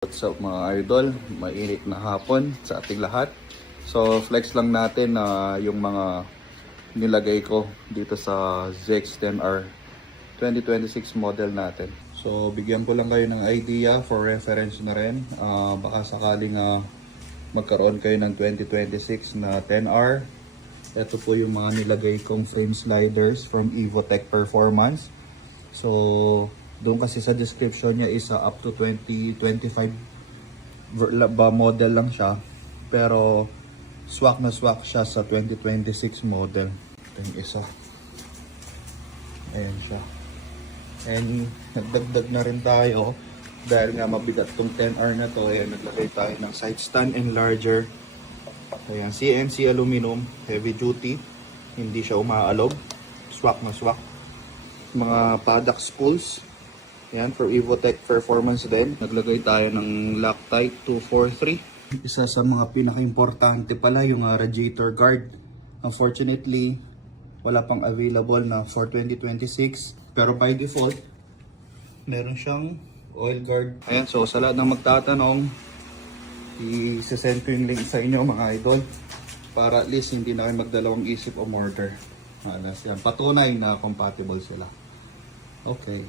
What's up mga idol, mainit na hapon sa ating lahat. So flex lang natin na yung mga nilagay ko dito sa ZX-10R 2026 model natin. So bigyan ko lang kayo ng idea for reference na rin. Baka sakaling magkaroon kayo ng 2026 na 10R. Ito po yung mga nilagay kong frame sliders from Evotech Performance. So doon kasi sa description niya is up to 2025 model lang siya. Pero swak na swak siya sa 2026 model. Ito yung isa. Ayan siya. And nagdagdag na rin tayo dahil nga mabigat tong 10R na to. Ayan, naglagay tayo ng side stand enlarger. Ayan, CNC aluminum, heavy duty. Hindi siya umaalog. Swak na swak. Mga paddock spools. Yan, for Evotech Performance din. Naglagay tayo ng Loctite 243. Isa sa mga pinaka-importante pala yung radiator guard. Unfortunately, wala pang available na for 2026. Pero by default, meron siyang oil guard. Ayan, so sa lahat ng magtatanong, i-send ko yung link sa inyo mga idol. Para at least hindi na kayo magdalawang isip o order. Yan, patunay na compatible sila. Okay.